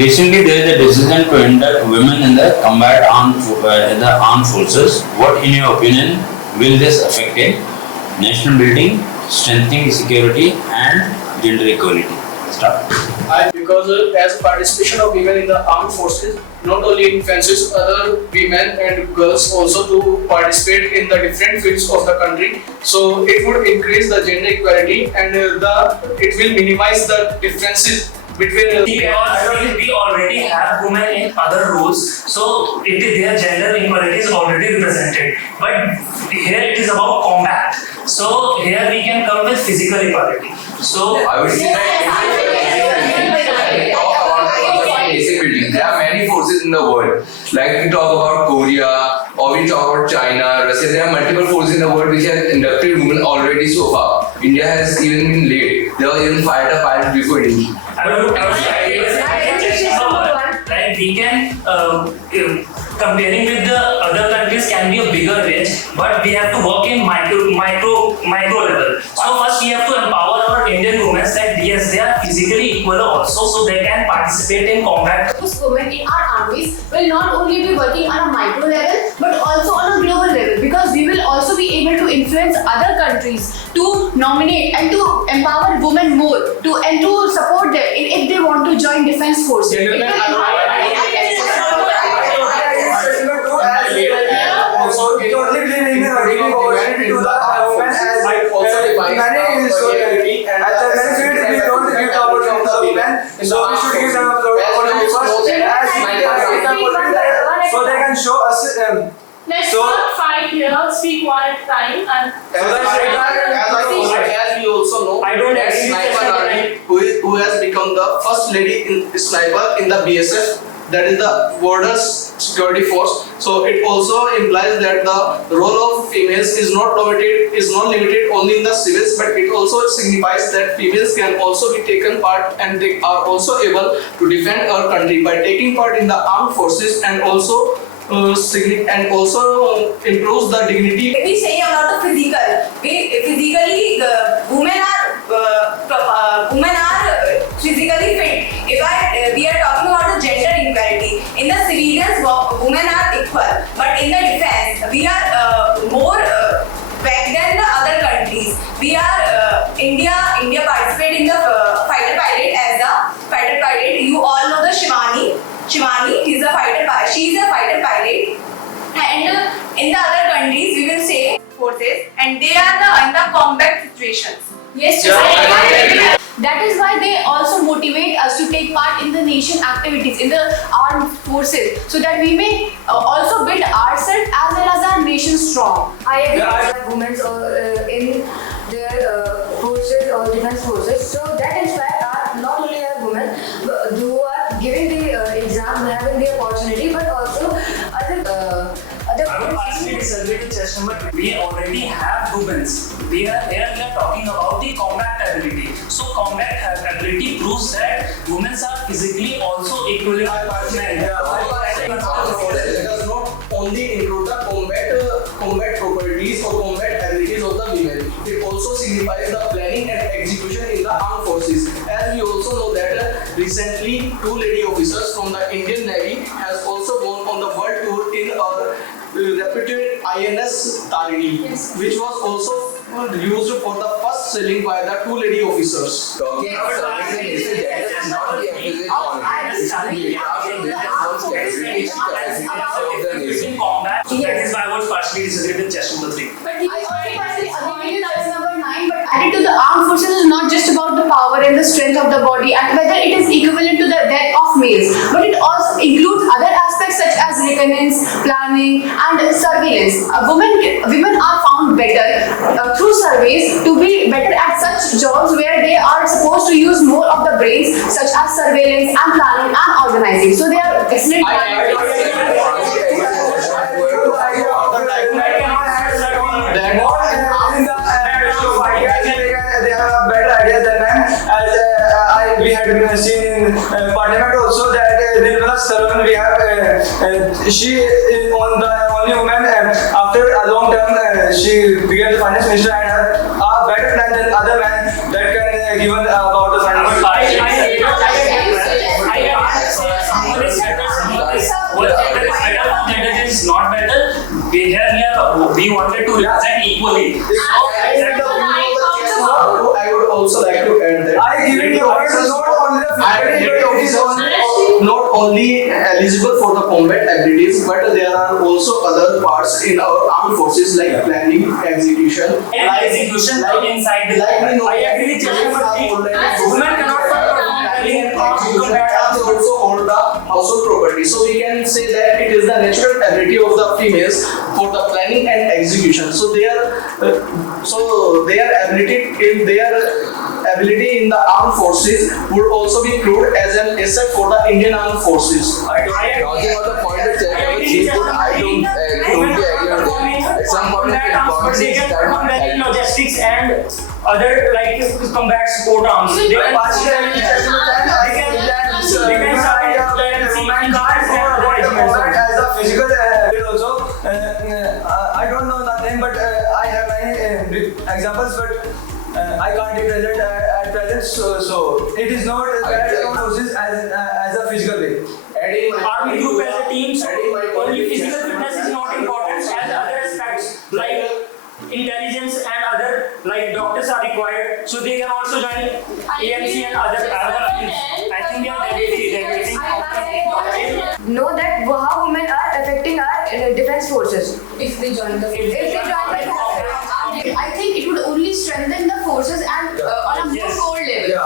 Recently, there is a decision to induct women in the armed forces. What, in your opinion, will this affect national building, strengthening security, and gender equality? Start. Because as participation of women in the armed forces not only influences other women and girls also to participate in the different fields of the country, so it would increase the gender equality and it will minimize the differences between we already have women in other roles, so their gender equality is already represented. But here it is about combat. So here we can come with physical equality. So I would say that we talk about basic building. There are many forces in the world. Like we talk about Korea or we talk about China, Russia. There are multiple forces in the world which have inducted women already so far. India has even been late. There was even fighter pilots before India. Like we can comparing with the other countries can be a bigger range, but we have to work in micro level. So first we have to empower our Indian women that yes, they are physically equal also, so they can participate in combat. Women in our armies will not only be working on a micro level but also on a global level, because we will also be able to influence other countries to nominate and to empower women more and to support them if they want to join defense forces. So we should give them a first so they can show us. Let's not fight here, speak one at a time. And as we also know, that sniper army who has become the first lady in sniper in the BSF, that is the Borders Security Force. So it also implies that the role of females is not limited only in the civils, but it also signifies that females can also be taken part and they are also able to defend our country by taking part in the armed forces and also improves the dignity. Let me say about the physical. Physically, women are physically fit. We are talking about the gender equality. In the civilians, women are equal, but in the defense, we are more back than the other countries. We are India participated in the fighter pilot as a fighter pilot. You all know the Shivani, is a fighter pilot. She is a fighter pilot, and in the other countries, we will say forces, and they are in the combat situations. Yes, that is why they also motivate us to take part in the nation activities in the armed forces, so that we may also build ourselves as well as our nation strong. I agree with women in their forces or defense forces. So that is why not only are women who are giving the exam, having the opportunity, but also other. I would actually disagree with Cheshire, but we already have women. We are talking about the combat ability. So combat ability proves that women are physically also equally participating. It does not only include the combat properties or combat abilities of the women. It also signifies the planning and execution in the armed forces. As we also know that recently 2 lady officers from the Indian Navy has also gone on the world tour in our reputed INS Tarini, which was also used for the first sailing by the 2 lady officers. Talking about service is not the emphasis on it. It should be That is why I would partially disagree with Cheshire number 3. But number 9. But added to the armed forces is not just about the power and the strength of the body and whether it is equivalent to the death of males, but it also includes other aspects such as reconnaissance, planning, and surveillance. Women are found better through surveys to be better at such jobs where they are supposed to use more of the brains, such as surveillance and planning and organizing. So they are excellent. We had been seen in Parliament also that Nirmala Sitharaman, we have she is the only woman after a long term she became the finance minister and had a better plan than other men that can given about the finance. represent equally. I would also like to add that I give it not only eligible for the combat abilities, but there are also other parts in our armed forces like planning, execution, And execution like inside the like we know, I agree with Chanakya, but women cannot perform planning and combat. they also hold the household property. So we can say that it is the natural ability of the females for the planning and execution. So their ability in the armed forces would also be proved as an asset for the Indian armed forces. Talking about the point that Chanakya was saying, but I don't totally agree on that. At some point of information that logistics and other like combat support arms. They can as a physical also. I don't know the name, but I have many examples, but I can't represent at present. So it is not that forces as a physical way. Army group as a team, so only physical fitness is not important as other aspects like intelligence and other like doctors are required, so they can also join AMC and other fields. I think they are dedicating. Know that how women are affecting our defense forces if they join the I think it would only strengthen the forces and on a more core level.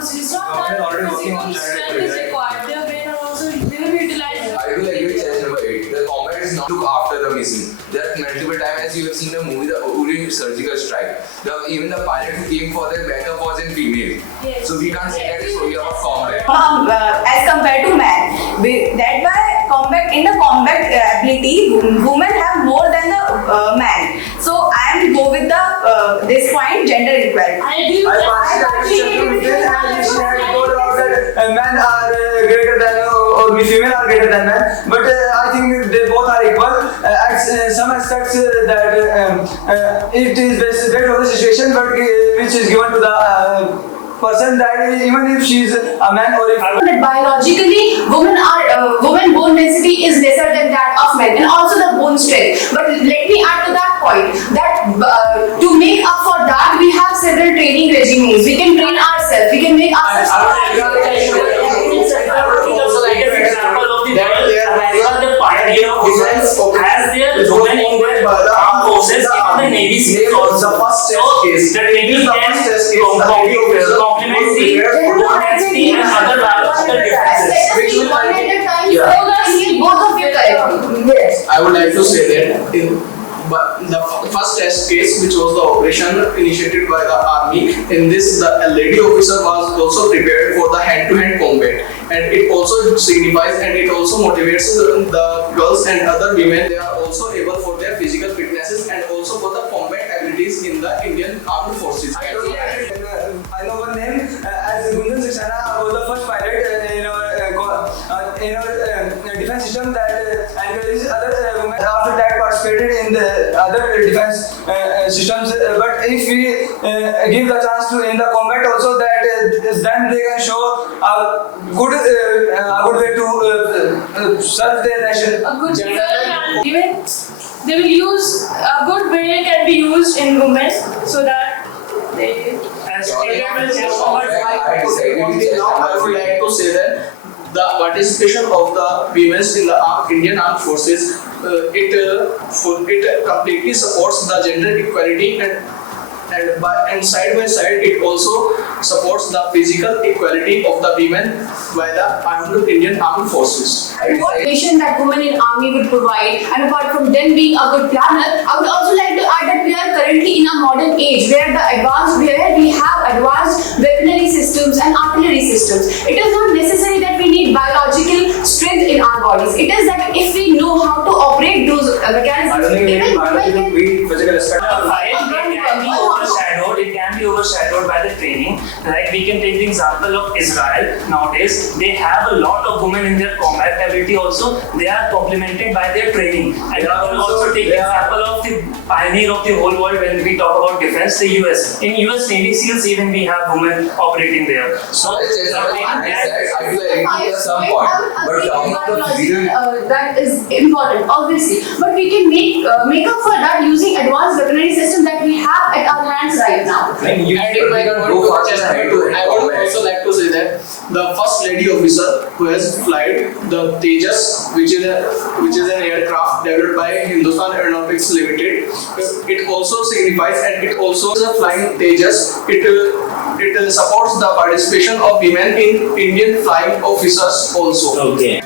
It's not that physical strength is required. Their brain are also they will be utilized. I will agree with challenge number 8. The combat is not look after the mission. There are multiple times, as you have seen the movie, the Uri surgical strike. Even the pilot who came for the backup was in female. Yes. So we can't say that it's only about combat. As compared to man, that why in the combat ability, women have more than the man. So I am go with the this point, gender equality. I agree with Men are greater than or female are greater than men, but I think they both are equal. At some aspects that it is based on the situation, but which is given to the person that even if she is a man or if biologically women bone density is lesser than that of men and also the bone strength. But let me add to that point that to make up for that we have several training regimes. We can train ourselves. We can make ourselves. Pioneer of defense has their women in their armed forces in the Navy SEAL also. So the Navy can complement the density and other biological differences. Both of you correct. Yes. I would like to say that the first test case, which was the operation initiated by the army, in this the lady officer was also prepared for the hand-to-hand combat, and it also signifies and it also motivates the girls and other women. They are also able for their physical fitnesses and also for the combat abilities in the Indian armed forces. I know one name as Gunjan Saxena was the first pilot in our defense system that encourages other women after that participated in the other defense systems. But if we give the chance to in the combat also, that then they can show a good way to serve their nation. A good even they will use a good way can be used in women so that they I would like to say that the participation of the women in the Indian Armed Forces it completely supports the gender equality and side by side it also supports the physical equality of the women by the Indian Armed Forces. What nation that women in army would provide, and apart from them being a good planner, I would also like to add that we are currently in a modern age where we have advanced weaponry systems and artillery systems. It is not necessary that we need biological strength in our bodies. It is that if we know how to operate those mechanisms, I don't think we need biological physical aspect. It can be overshadowed, it can be overshadowed by the training. Like we can take the example of Israel. Nowadays, they have a lot of women in their combat ability also. They are complemented by their training. And I will also take the example of the pioneer of the whole world when we talk about defense, the US. In US Navy SEALs, even we have women operating there. So I do agree with some point, but talking about the freedom. That is important, obviously. But we can make up for that using advanced weaponry system that we have at our hands right now. Adding my word to Chanakya, I would also like to say that the first lady officer who has flight the Tejas, which is an aircraft developed by Hindustan Aeronautics Limited, it also signifies and it also is a flying Tejas. It supports the participation of women in Indian flying officers also. Okay.